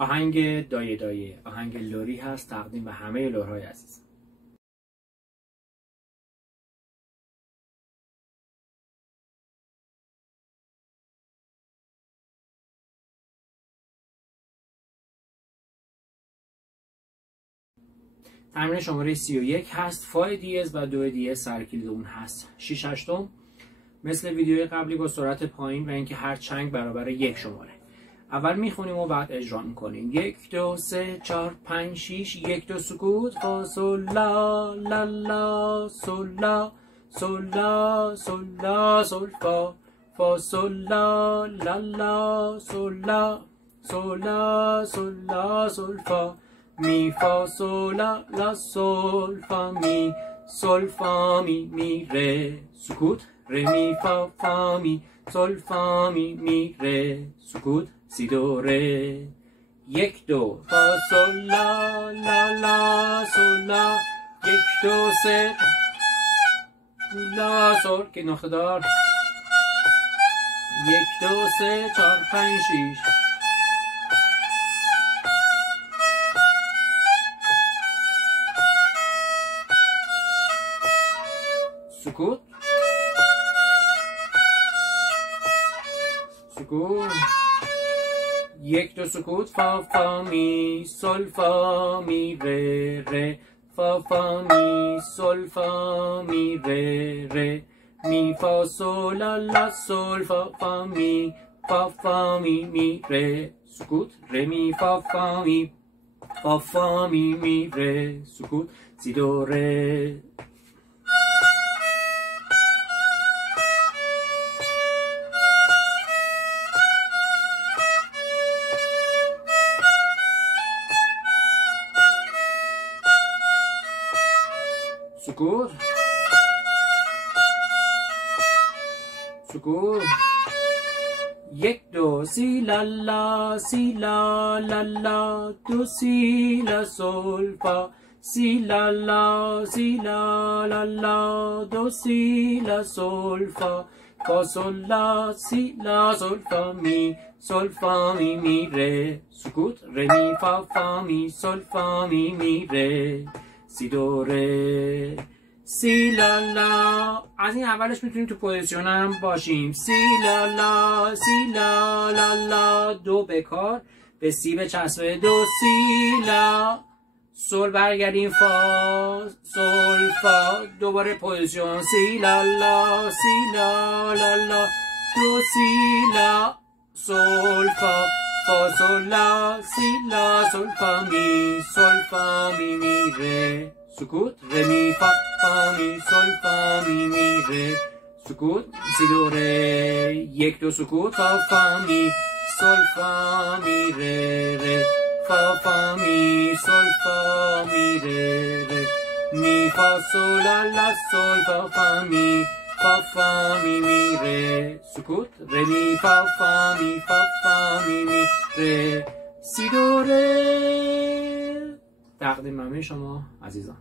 آهنگ دایه دایه، آهنگ لری هست، تقدیم به همه لرهای عزیز. تمرین شماره 31 هست. فا دیز و دو دیز سرکلید اون هست. 6 8م مثل ویدیوی قبلی با سرعت پایین و اینکه هر چنگ برابر یک شماره. اول میخونیم و بعد اجرا میکنیم. 1 2 3 4 5 6. 1 2 سکوت. فا سول لا لا لا سول لا سول لا سول لا سول فا. فا سول لا لا لا سول لا سول لا سول لا سول فا. می فا سول لا لا سول فا می سول فا می ره سکوت. ره می فا فا می سول فا می ره سکوت. سی دو ره. 1 2 فا سول لا لا لا سول لا. 1 2 3 لا سول که نقطه دار. 1 2 3 4 5 6. سکوت. سکوت. 1 2 سکوت. فا فا می سول فا می ره ره. فا فا می سول فا می ره ره. می فا سول لا لا سول فا فا می فا فا می ره سکوت. ره می فا فا می فا فا می ره سکوت. سی دو ره. سکوت. سکوت. 1 2 سی لا لا سی لا لا لا. 2 سی لا سول فا. سی لا لا سی لا لا لا. 2 سی لا سول فا. فا سول لا سی لا سول فا می سول فا می ره سکوت. ره می فا فا می سول فا می ره سی دو ره. سی لا لا. از این اولش میتونیم تو پوزیشن هم باشیم. سی لا لا سی لا لا لا. دو بکار به سی بچسبه. 2 سی لا سول برگردیم فا سول فا. دوباره پوزیشن. سی لا لا سی لا لا لا. 2 سی لا سول فا. فا سول لا سی لا سول فا می سول فا می ره سکوت. ره می فا فا می سول فا می ره سکوت. سی دو ره. 1 2 سکوت. فا فا می سول فا می ره ره. فا فا می سول فا می ره ره. می فا سول لا لا سول فا فا می فا فا می ره سکوت. ره می فا فا می فا فا می ره سی دو ره. تقدیم همه شما عزیزان.